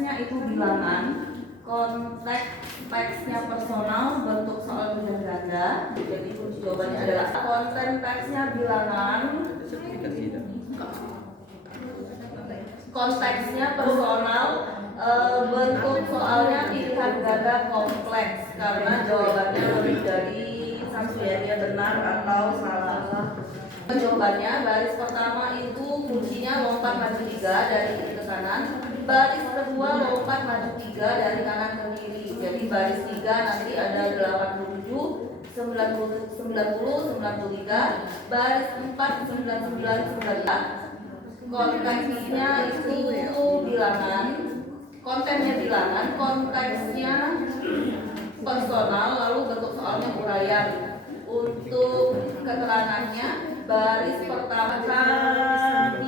itu bilangan, konteks teksnya personal, bentuk soal pilihan ganda. Jadi kunci jawabannya adalah konten teksnya bilangan, konteksnya personal, bentuk soalnya pilihan ganda kompleks karena jawabannya lebih dari satu ya, dia benar atau salah. Jawabannya baris pertama itu kuncinya lompat maju 3 dari kiri ke kanan, baris kedua lompat maju 3 dari kanan ke kiri. Jadi baris 3 nanti ada 87, 90, 90, 93, baris 4 99 99. Konteksnya itu bilangan, kontennya bilangan, konteksnya personal, lalu bentuk soalnya uraian. Untuk keterangannya baris pertama 34.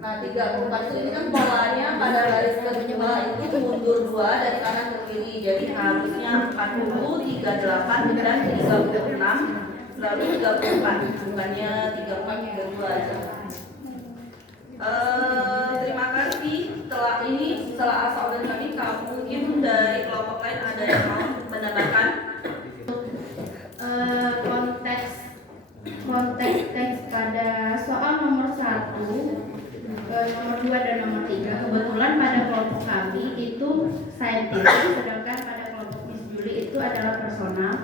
Nah 34 itu ini kan polanya pada baris kedua itu mundur 2 dari kanan ke kiri. Jadi harusnya 40, 38 dan 36, lalu 34, bukannya 34, 32 aja. Terima kasih. Setelah asal dan kami, kamu mungkin dari kelompok lain ada yang mau menambahkan? Konteks teks pada soal nomor 1, nomor 2 dan nomor 3 kebetulan pada kelompok kami itu saintifik, sedangkan pada kelompok Miss Julie itu adalah personal.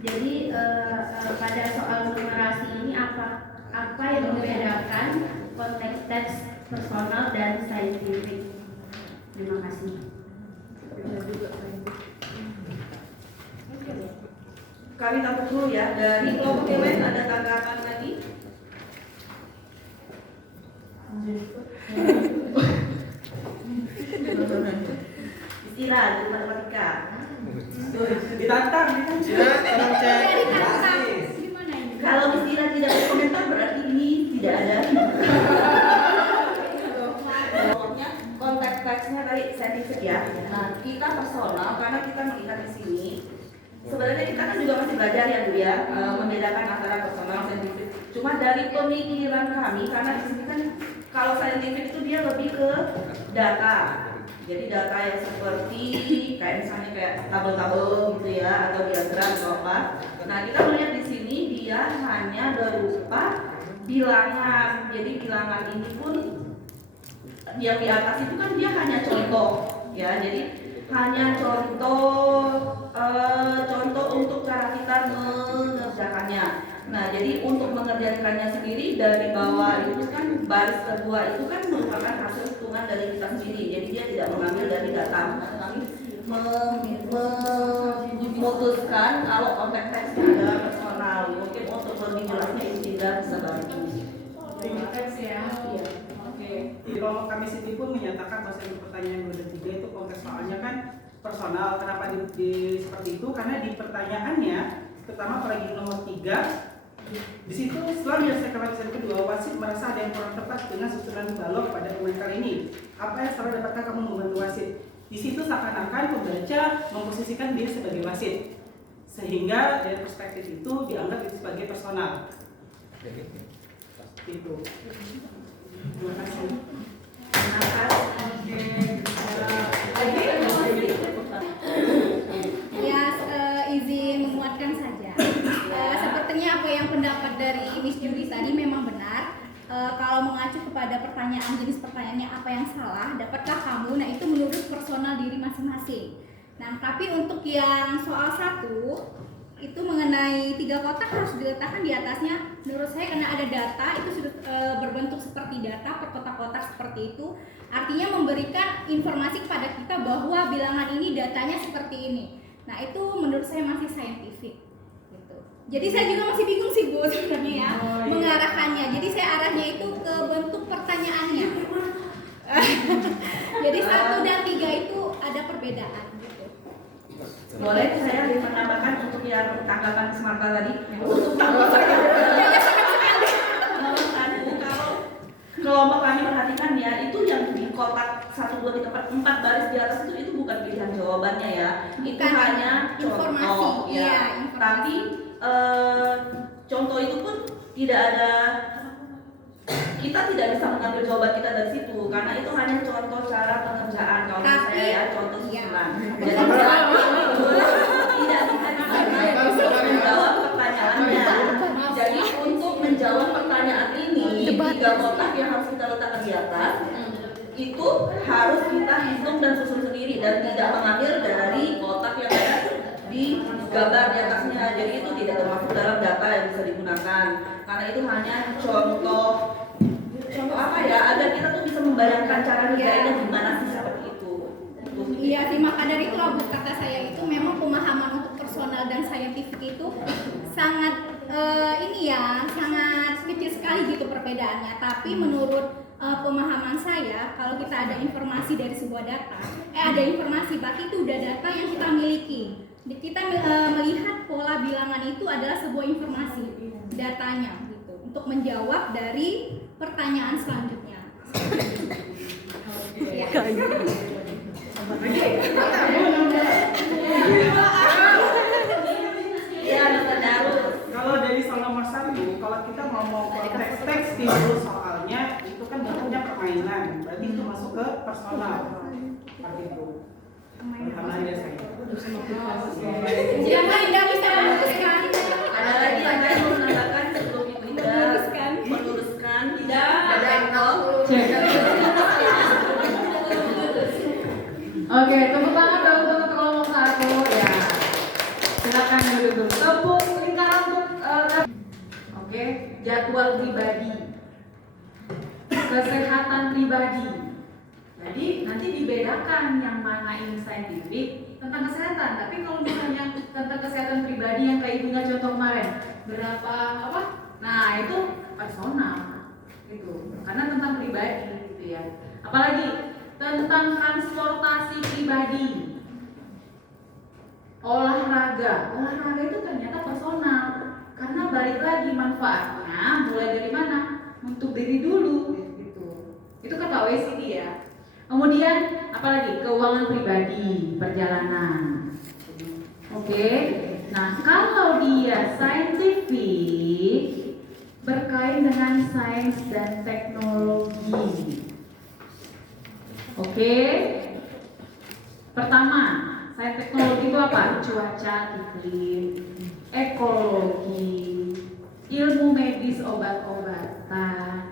Jadi pada soal numerasi ini apa yang membedakan konteks teks personal dan saintifik? Terima kasih. Kami tampuk dulu ya. Dari kelompok yang lain ada tanggapan lagi? Istirahat di matematika. Ditantang. Kalau istirahat tidak berkomentar berarti ini tidak ada. Pokoknya konteks teksnya tadi saintifik ya. Nah kita personal karena kita melihat di sini. Sebenarnya kita kan juga masih belajar ya Bu ya, membedakan antara personal saintifik. Cuma dari pemikiran kami, karena di sini kan kalau saintifik itu dia lebih ke data. Jadi data yang seperti kayak misalnya kayak tabel-tabel gitu ya, atau diagram atau apa. Nah kita melihat di sini dia hanya berupa bilangan. Jadi bilangan ini pun yang di atas itu kan dia hanya contoh ya. Jadi hanya contoh untuk cara kita mengerjakannya. Nah, jadi untuk mengerjakannya sendiri dari bawah itu kan baris kedua itu kan merupakan hasil hitungan dari kita sendiri. Jadi dia tidak mengambil dari data. Kami memutuskan kalau konteks teksnya adalah personal. Mungkin untuk lebih jelasnya Indra bisa bantu. Teks ya. Iya. Oke. Di kelompok kami sendiri pun menyatakan bahwa pertanyaan 2 dan 3 itu konteks soalnya kan personal. Kenapa seperti itu? Karena di pertanyaannya, pertama paragraf nomor 3, di situ setelah menyelesaikan lapisan kedua, wasit merasa ada yang kurang tepat dengan susunan balok pada pemain kali ini. Apa yang salah dapatkah kamu membantu wasit? Di situ seakan-akan pembaca memposisikan dia sebagai wasit, sehingga dari perspektif itu dianggap itu sebagai personal. Itu. Terima kasih. Terima kasih. Ya, izin menguatkan saja. Sepertinya apa yang pendapat dari Miss Judy tadi memang benar. Kalau mengacu kepada pertanyaan, jenis pertanyaannya apa yang salah, dapatkah kamu? Nah itu menurut personal diri masing-masing. Nah tapi untuk yang soal 1 itu mengenai 3 kotak harus diletakkan di atasnya. Menurut saya karena ada data itu sudah berbentuk seperti data per kotak-kotak seperti itu, artinya memberikan informasi kepada kita bahwa bilangan ini datanya seperti ini. Nah itu menurut saya masih saintifik gitu. Jadi saya juga masih bingung sih Bu sebenarnya ya mengarahkannya. Jadi saya arahnya itu ke bentuk pertanyaannya. Jadi 1 dan 3 itu ada perbedaan gitu. Boleh saya menambahkan untuk yang tanggapan Smarta tadi? Untuk kelompok kami perhatikan ya, itu yang di kotak 1, 2, 3, 4 baris di atas itu bukan pilihan jawabannya ya. Itu Bukan, hanya informasi, contoh ya. iya, informasi. Tapi contoh itu pun tidak ada kita tidak bisa mengambil jawaban kita dari situ karena itu hanya contoh cara pengerjaan. Kalau menurut saya ya contoh susulan. Jadi berarti itu tidak bisa dipakai untuk menjawab pertanyaannya. Jadi untuk menjawab pertanyaan ini, 3 kotak yang harus kita letakkan di atas itu harus kita hitung dan susun sendiri dan tidak mengambil dari kotak yang ada di gambar di atasnya. Jadi itu tidak termasuk dalam data yang bisa digunakan karena itu hanya contoh apa ya, agar kita tuh bisa membayangkan cara kerjanya gimana sih seperti itu. Iya sih, maka dari itu Bu, kata saya itu memang pemahaman untuk personal dan saintifik itu sangat sangat kecil sekali gitu perbedaannya. Tapi menurut pemahaman saya, kalau kita ada informasi dari sebuah data, ada informasi berarti itu udah data yang kita miliki. Kita melihat pola bilangan itu adalah sebuah informasi datanya gitu untuk menjawab dari pertanyaan selanjutnya. Ya. Ya, Dokter Darus. Kalau dari soal nomor 1, kalau kita ngomong konteks dulu soalnya itu kan bentuknya permainan, berarti itu masuk ke personal. Seperti itu. Pertanyaan saya. Siapa yang bisa meneruskan? Ada lagi yang saya mau menambahkan sebelum Ibu Ida meluruskan tidak ada Oke, tepuk tangan dong untuk kelompok 1 ya. Silakan duduk dulu. Tepuk lingkaran untuk oke, jadwal pribadi. Kesehatan pribadi. Jadi nanti dibedakan yang mana ini saintifik tentang kesehatan. Tapi kalau misalnya tentang kesehatan pribadi yang kayak ibunya contoh kemarin, berapa apa? Nah, itu personal gitu. Karena tentang pribadi gitu ya. Apalagi tentang transportasi pribadi. Olahraga itu ternyata personal. Karena balik lagi manfaatnya mulai dari mana? Untuk diri dulu gitu. Itu kan OECD ya. Kemudian apalagi keuangan pribadi, perjalanan. Oke. Nah, kalau dia saintifik berkait dengan sains dan teknologi. Oke. Pertama, sains teknologi itu apa? Cuaca, iklim, ekologi, ilmu medis, obat-obatan,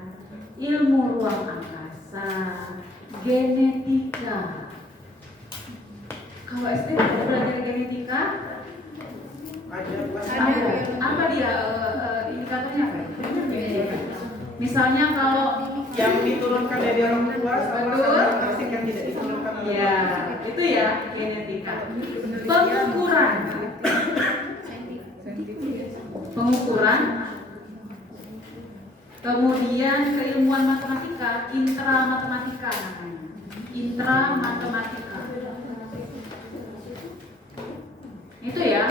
ilmu ruang angkasa, genetika. Kalau SD belajar genetika, ada. Apa dia indikatornya apa? Misalnya kalau Yang diturunkan dari orang tua sama karakteristik yang tidak diturunkan oleh ya, itu ya genetika. Pengukuran, kemudian keilmuan matematika, intramatematika namanya. Intramatematika. Itu ya.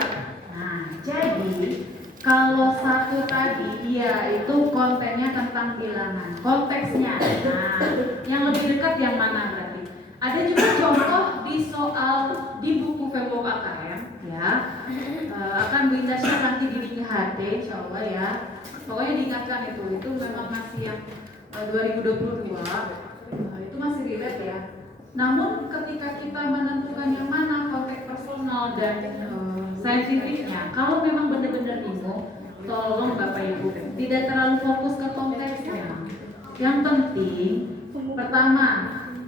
Nah, jadi kalau satu tadi dia itu kontennya tentang bilangan, konteksnya. Nah, yang lebih dekat yang mana berarti? Ada juga contoh di soal di buku Febo KKM ya. Akan Bu Indah share nanti di link HD insyaallah ya. Pokoknya diingatkan itu memang masih yang 2022. Itu masih relate ya. Namun ketika kita menentukan yang mana konteks personal dan saintifiknya, kalau memang benar-benar bingung, tolong Bapak Ibu tidak terlalu fokus ke konteksnya. Yang penting pertama,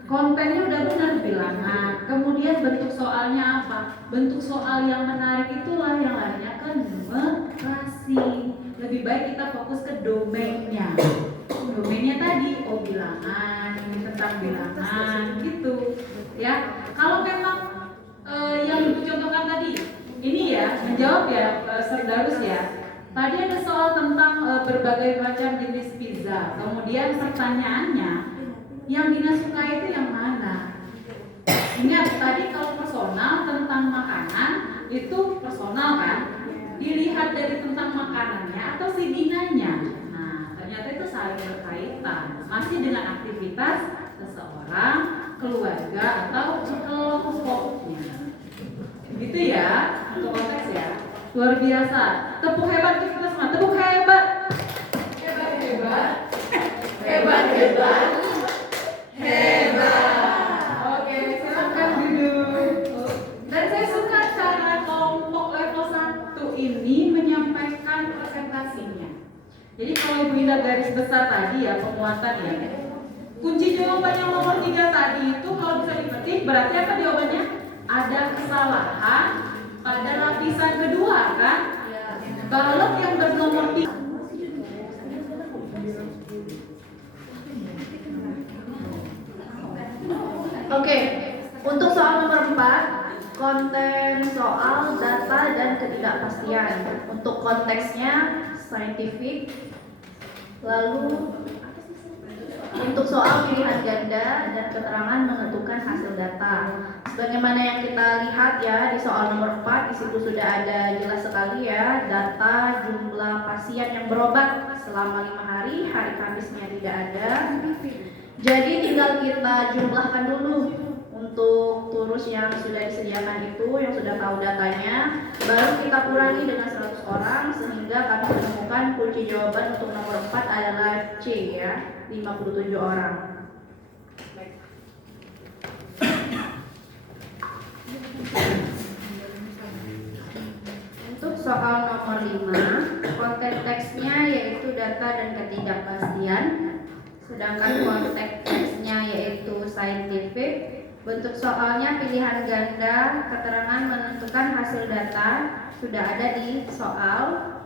kontennya udah benar bilangan, kemudian bentuk soalnya apa? Bentuk soal yang menarik itulah yang lainnya kan numerasi. Lebih baik kita fokus ke domainnya. Domainnya tadi, bilangan, ini tentang bilangan gitu ya. Kalau memang yang dicontohkan tadi ini ya, menjawab ya Serdarus ya. Tadi ada soal tentang berbagai macam jenis pizza. Kemudian pertanyaannya, yang Dina suka itu yang mana? Ingat tadi kalau personal tentang makanan itu personal kan? Dilihat dari tentang makanannya atau si Dinanya. Nah, ternyata itu saling berkaitan. Masih dengan aktivitas seseorang, keluarga atau kelompoknya. Gitu ya, untuk konteks ya. Luar biasa. Tepuk hebat kita semua. Tepuk hebat. Hebat. Hebat. Oke, silakan duduk. Dan saya suka cara kelompok level 1 ini menyampaikan presentasinya. Jadi kalau Ibu lihat garis besar tadi ya, penguatan ya. Kunci jawaban yang nomor 3 tadi itu kalau bisa dipetik berarti apa jawabannya? Ada kesalahan pada lapisan kedua kan? Kalau yang bernomor 3 Oke, untuk soal nomor 4, konten soal data dan ketidakpastian. Untuk konteksnya scientific. Lalu untuk soal pilihan ganda dan keterangan menentukan hasil data. Sebagaimana yang kita lihat ya di soal nomor 4, di situ sudah ada jelas sekali ya data jumlah pasien yang berobat selama 5 hari, hari Kamisnya tidak ada. Jadi tinggal kita jumlahkan dulu untuk turus yang sudah disediakan itu, yang sudah tahu datanya, baru kita kurangi dengan 100 orang sehingga kami menemukan kunci jawaban untuk nomor 4 adalah C ya, 57 orang. Untuk soal nomor 5, konten teksnya yaitu data dan ketidakpastian. Sedangkan konteks teksnya yaitu scientific. Bentuk soalnya pilihan ganda, keterangan menentukan hasil data sudah ada di soal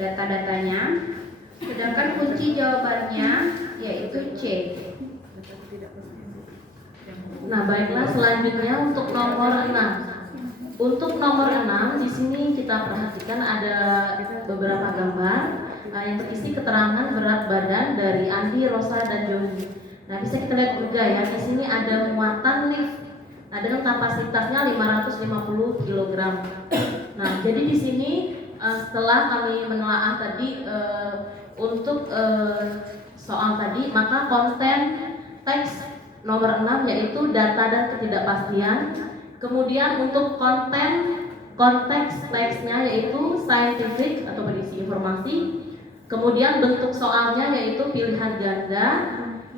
data-datanya. Sedangkan kunci jawabannya yaitu C. Nah, baiklah selanjutnya untuk nomor 6. Untuk nomor 6 di sini kita perhatikan ada beberapa gambar yang berisi keterangan berat badan dari Andi, Rosa, dan Joni. Nah, bisa kita lihat juga ya, di sini ada muatan lift. Nah, dengan kapasitasnya 550 kg. Nah, jadi di sini setelah kami menelaah tadi untuk soal tadi, maka konten teks nomor 6 yaitu data dan ketidakpastian. Kemudian untuk konteks teksnya yaitu scientific atau berisi informasi. Kemudian bentuk soalnya yaitu pilihan ganda.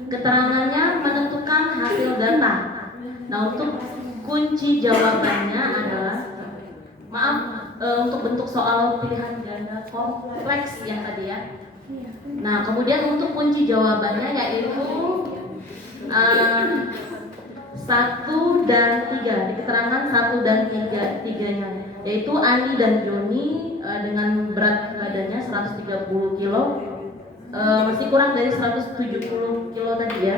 Keterangannya menentukan hasil data. Nah, untuk kunci jawabannya adalah untuk bentuk soal pilihan ganda kompleks yang tadi ya. Nah, kemudian untuk kunci jawabannya yaitu 1 dan 3, di keterangan 1 dan 3-nya, yaitu Andi dan Joni dengan berat badannya 130 kg, masih kurang dari 170 kg tadi ya.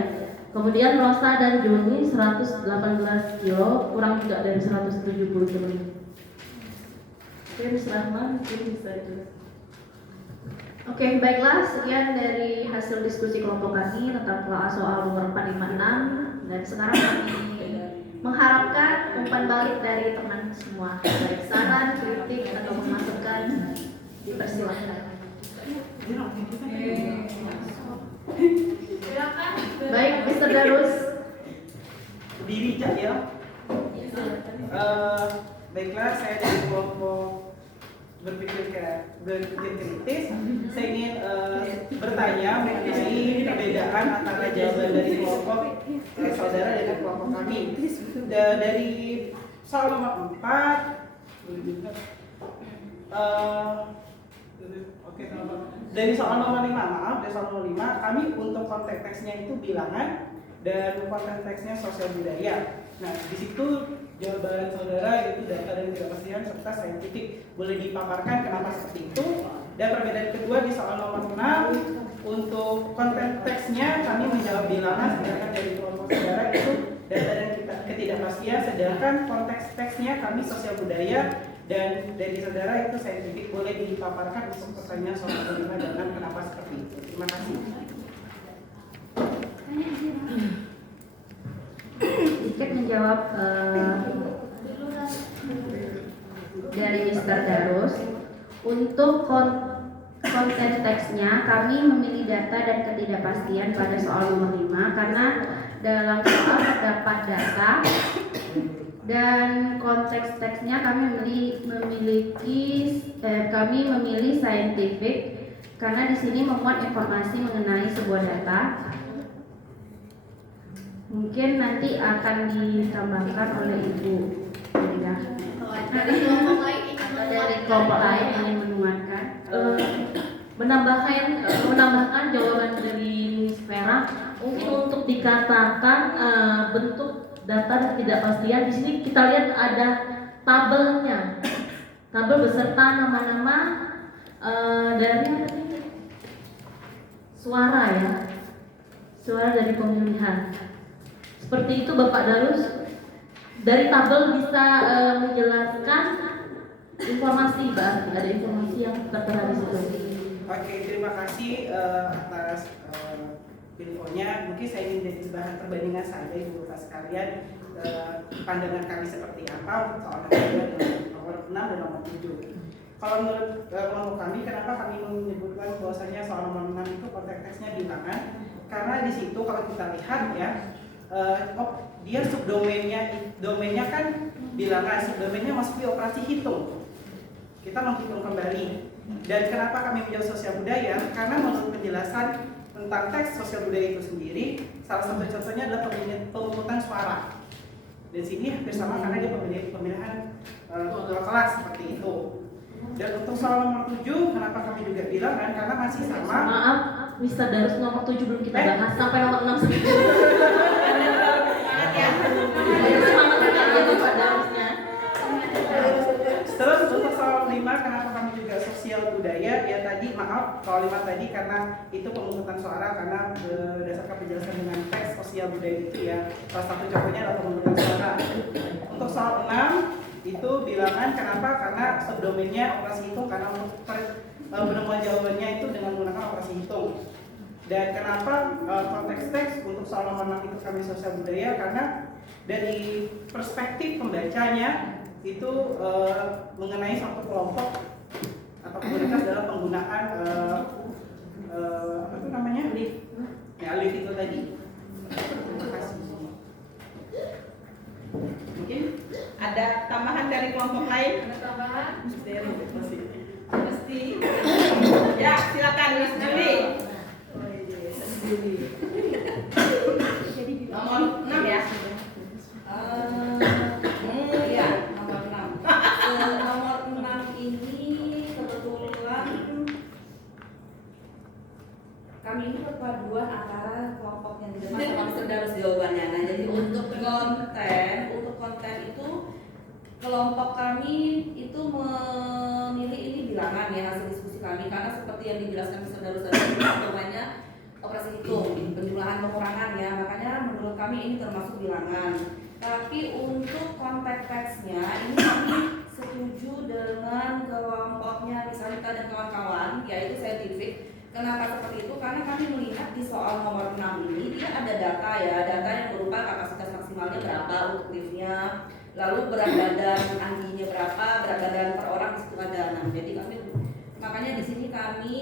Kemudian Rosa dan Joni 118 kg, kurang juga dari 170 kg. Oke, Miss Rahma mungkin bisa itu. Oke, baiklah, sekian dari hasil diskusi kelompok kami tentang telah soal nomor 456. Dan sekarang kami mengharapkan umpan balik dari teman semua, baik saran, kritik, atau masukan, dipersilahkan. Baik, Mr. Darus. Berdiri Cak ya. Baiklah, saya dari kelompok berpikir kritis. Saya ingin bertanya mengenai perbedaan antara jawaban dari kelompok saudara dengan kelompok kami. Dari soal nomor 4, dari soal nomor 5, dari soal nomor 5, kami untuk konteks teksnya itu bilangan dan konteks teksnya sosial budaya. Nah, di situ jawaban saudara itu data dan ketidakpastian serta saintifik. Boleh dipaparkan kenapa seperti itu? Dan perbedaan kedua di soal nomor 6, untuk konteks teksnya kami menjawab bilangan, sedangkan dari kelompok saudara itu data dan ketidakpastian, sedangkan konteks teksnya kami sosial budaya, dan dari saudara itu saintifik. Boleh dipaparkan untuk pertanyaan soal kelima dengan kenapa seperti itu. Terima kasih. Dikit menjawab dari Mr. Darus. Untuk konten teksnya kami memilih data dan ketidakpastian pada soal nomor 5 karena dalam soal terdapat data dan konteks teksnya kami memilih scientific karena di sini memuat informasi mengenai sebuah data. Mungkin nanti akan ditambahkan oleh Ibu Ida Dari kelompok lain ingin atau dari menguatkan. kelompok lain yang ingin menguatkan. Menambahkan jawaban dari Miss Vera, mungkin untuk dikatakan bentuk data dan ketidakpastian di sini kita lihat ada tabelnya, tabel beserta nama-nama dari suara ya, suara dari pemilihan. Seperti itu Bapak Darus. Dari tabel bisa menjelaskan informasi, berarti ada informasi yang tertera di situ. Oke, terima kasih atas infonya. Mungkin saya ingin jadi bahan perbandingan saja Ibu Bapak sekalian, pandangan kami seperti apa soal nomor 6 dan nomor 7. Kalau menurut kelompok kami, kenapa kami menyebutkan bahwasanya soal nomor 6 itu konteks teksnya bilangan? Karena di situ kalau kita lihat ya, dia domainnya kan bilangan, subdomainnya masuk di operasi hitung. Kita menghitung kembali. Dan kenapa kami menjawab sosial budaya? Karena menurut penjelasan tentang teks sosial budaya itu sendiri, salah satu contohnya adalah pemungutan suara. Dan sini hampir sama karena dia pemilihan ketua kelas seperti itu. Dan untuk soal nomor 7, kenapa kami juga bilang kan? Karena masih sama. Maaf, Mr. Darus nomor 7 belum kita bahas sampai nomor 6 sedikit. Semangat sekali ya Bapak Darusnya. Terus untuk soal 5, kenapa kami juga sosial budaya? Ya tadi maaf, soal 5 tadi karena itu pemungutan suara karena berdasarkan penjelasan dengan teks sosial budaya itu ya. Salah satu contohnya adalah pemungutan suara. Untuk soal 6 itu bilangan, kenapa? Karena subdomainnya operasi hitung, karena untuk penemuan jawabannya itu dengan menggunakan operasi hitung. Dan kenapa konteks teks untuk soal nomor 6 itu kami sosial budaya? Karena dari perspektif pembacanya itu mengenai satu kelompok atau komunitas dalam penggunaan apa itu namanya? Lift. Ya, lift itu tadi. Terima kasih. Mungkin ada tambahan dari kelompok lain? Ada tambahan? Mesti. Ya, silakan Miss Juli. Nomor 6 ya. Iya, nomor 6. Nomor 6 ini kebetulan kami ini perpaduan antara kelompok yang di depan sama saudara jawabannya. Nah, jadi untuk konten itu kelompok kami itu memilih ini bilangan ya, hasil diskusi kami, karena seperti yang dijelaskan saudara-saudara namanya operasi hitung, penjumlahan pengurangan ya, makanya menurut kami ini termasuk bilangan. Tapi untuk konteks teksnya ini kami setuju dengan kelompoknya misalnya dan kawan-kawan, yaitu saintifik. Kenapa seperti itu? Karena kami melihat di soal nomor 6 ini dia ada data ya, data yang berupa kapasitas maksimalnya berapa untuk liftnya, lalu berat badan anjingnya berapa, berat badan per orang di situ ada. Nah, jadi kami makanya di sini kami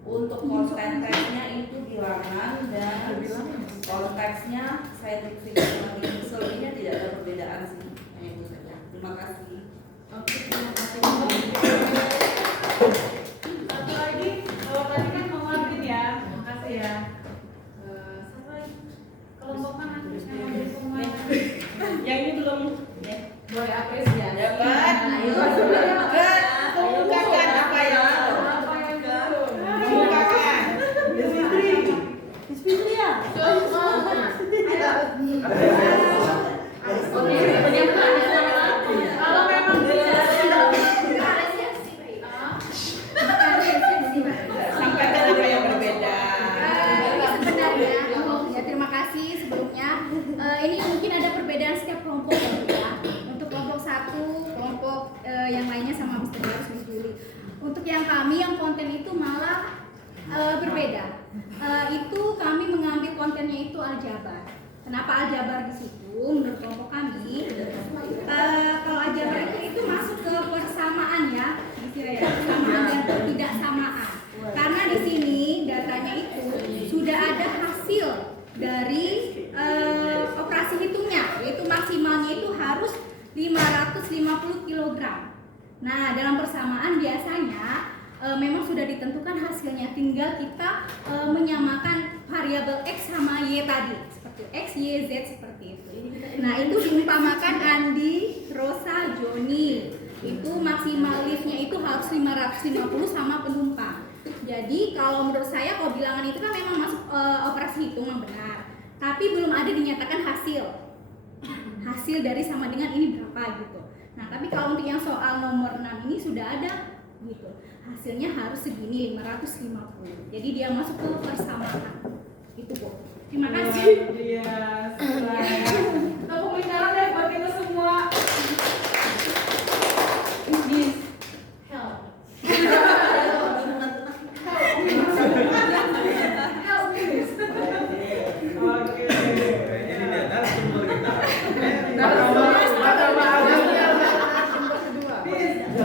untuk konten teksnya itu bilangan dan konteksnya scientific. Selebihnya tidak ada perbedaan sih. Itu saja. Terima kasih. Oke, terima kasih. Satu lagi, kalau tadi kan mau Martin ya, makasih ya. Satu lagi, kelompok mana yang mau jadi penguat? Yang ini belum. Boleh apresiasi. Dapat. Ayo. Kemukakan apa yang Apa yang dulu? kemukakan. Oke, kalau memang Sampaikan apa yang berbeda. Sebenarnya, ya terima kasih sebelumnya. Ini mungkin ada perbedaan setiap kelompok ya. Untuk kelompok satu, kelompok yang lainnya sama Mr. Darus, Miss Juli. Untuk yang kami, yang konten itu malah berbeda. Itu kami mengambil kontennya itu aljabar. Kenapa aljabar di situ? Menurut kelompok kami, kalau aljabar itu masuk ke persamaan ya, persamaan dan ketidaksamaan. Karena di sini datanya itu sudah ada hasil dari operasi hitungnya, yaitu maksimalnya itu harus 550 kg. Nah, dalam persamaan biasanya memang sudah ditentukan hasilnya, tinggal kita menyamakan variabel X sama Y tadi, seperti X, Y, Z seperti itu. Nah itu diumpamakan Andi, Rosa, Joni, itu maksimal liftnya itu harus 550 sama penumpang. Jadi kalau menurut saya kalau bilangan itu kan memang masuk operasi hitungan benar, tapi belum ada dinyatakan hasil dari sama dengan ini berapa gitu. Nah tapi kalau untuk yang soal nomor 6 ini sudah ada gitu, hasilnya harus segini 550, jadi dia masuk ke persamaan itu Bu. Terima kasih. Iya, tepuk lingkaran deh buat kita semua. Miss, help. Help, Miss. Oke. Jadi dia narasumber kita.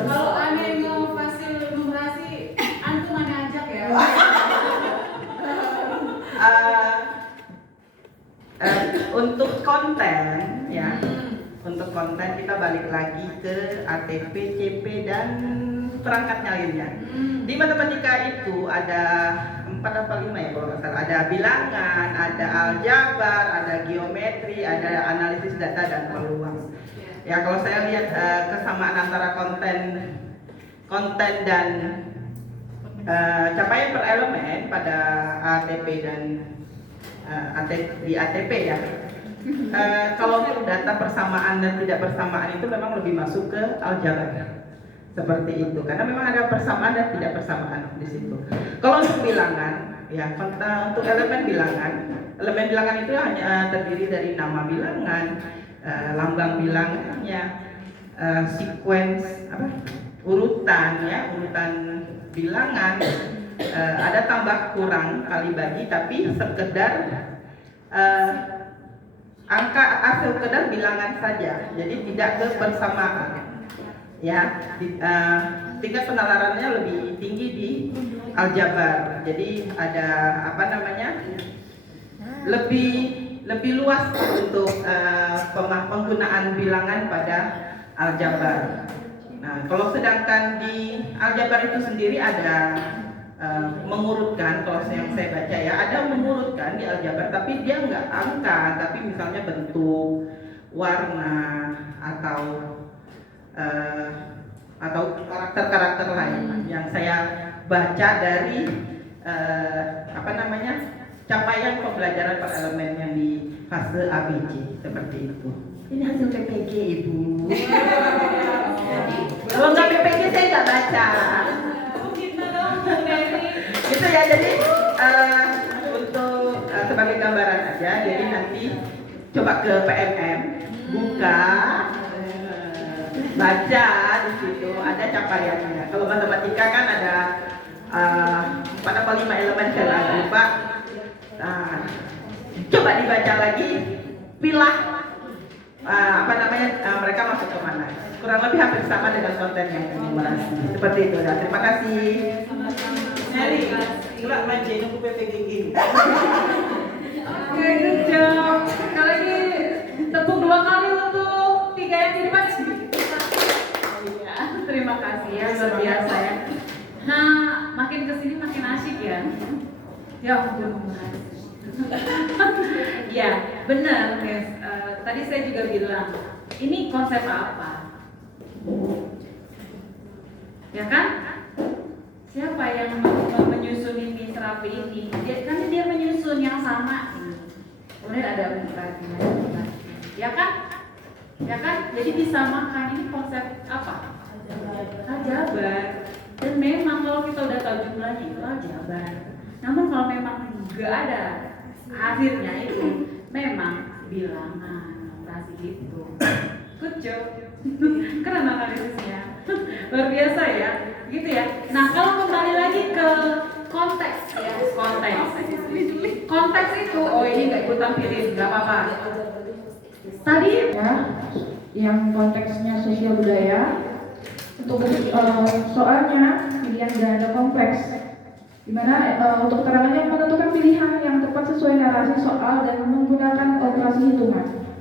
Kalau aneh mau fasil numerasi, antum aneh ajak ya. Untuk konten ya, untuk konten kita balik lagi ke ATP, CP dan perangkatnya lainnya. Di matematika itu ada 4 atau 5 ya kalau nggak salah. Ada bilangan, ada aljabar, ada geometri, ada analisis data dan peluang. Ya kalau saya lihat kesamaan antara konten dan capaian per elemen pada ATP dan di ATP ya. Kalau untuk data persamaan dan tidak persamaan itu memang lebih masuk ke aljabar seperti itu, karena memang ada persamaan dan tidak persamaan di situ. Kalau untuk bilangan ya, untuk elemen bilangan itu hanya terdiri dari nama bilangan, lambang bilangannya, sequence urutan bilangan, ada tambah kurang kali bagi, tapi sekedar angka sekedar bilangan saja, jadi tidak ke persamaan ya. Tingkat penalarannya lebih tinggi di aljabar, jadi ada lebih luas untuk penggunaan bilangan pada aljabar. Nah, kalau sedangkan di aljabar itu sendiri ada mengurutkan, kalau yang saya baca ya, ada mengurutkan di aljabar, tapi dia nggak angka, tapi misalnya bentuk, warna, atau karakter-karakter lain yang saya baca dari capaian pembelajaran per elemen yang di fase ABC seperti itu. Ini hasil PPG Ibu. Kalau nggak PPG saya nggak baca. Gitu ya, jadi untuk sebagai gambaran aja, jadi nanti coba ke PMM, buka, baca di situ ada capaiannya. Kalau matematika kan ada 5 elemen saya lupa. Nah, coba dibaca lagi, pilah mereka masuk ke mana. Kurang lebih hampir sama dengan konten yang enumerasi. Seperti itu ya. Terima kasih. Nyari, gerak manja nunggu PPG gini. Oke, good job. Sekali lagi tepuk 2 kali untuk 3 yang di depan. Iya, terima kasih ya, luar biasa ya. Nah, makin kesini makin asyik ya. Ya ampun. Ya, benar guys. Tadi saya juga bilang, ini konsep apa? Ya kan? Siapa yang menyusun ini terapi ini? Karena dia menyusun yang sama. Kemudian ada perhatian, ya kan? Ya kan? Jadi disamakan, ini konsep apa? Aljabar. Dan memang kalau kita udah tahu jumlahnya itu aljabar. Namun kalau memang nggak ada akhirnya itu memang bilangan, operasi gitu. Good job. Keren analisisnya. Luar biasa ya. Gitu ya. Nah, kalau kembali lagi ke konteks ya, konteks itu, oh ini nggak ikutan pilih, nggak apa-apa. Tadi ya, yang konteksnya sosial budaya. Untuk soalnya pilihan ganda kompleks, di mana untuk keterangannya menentukan pilihan yang tepat sesuai narasi soal dan menggunakan operasi hitungan.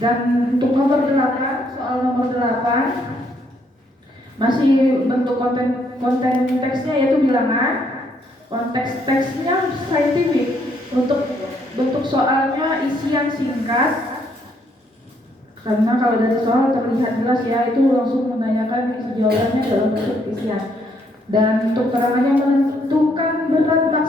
Dan untuk nomor 8, soal nomor 8 masih bentuk konten konten teksnya yaitu bilangan, konteks teksnya saintifik, untuk bentuk soalnya isian singkat, karena kalau dari soal terlihat jelas ya itu langsung menanyakan isi jawabannya dalam bentuk isian. Dan untuk terangannya menentukan berat maksimal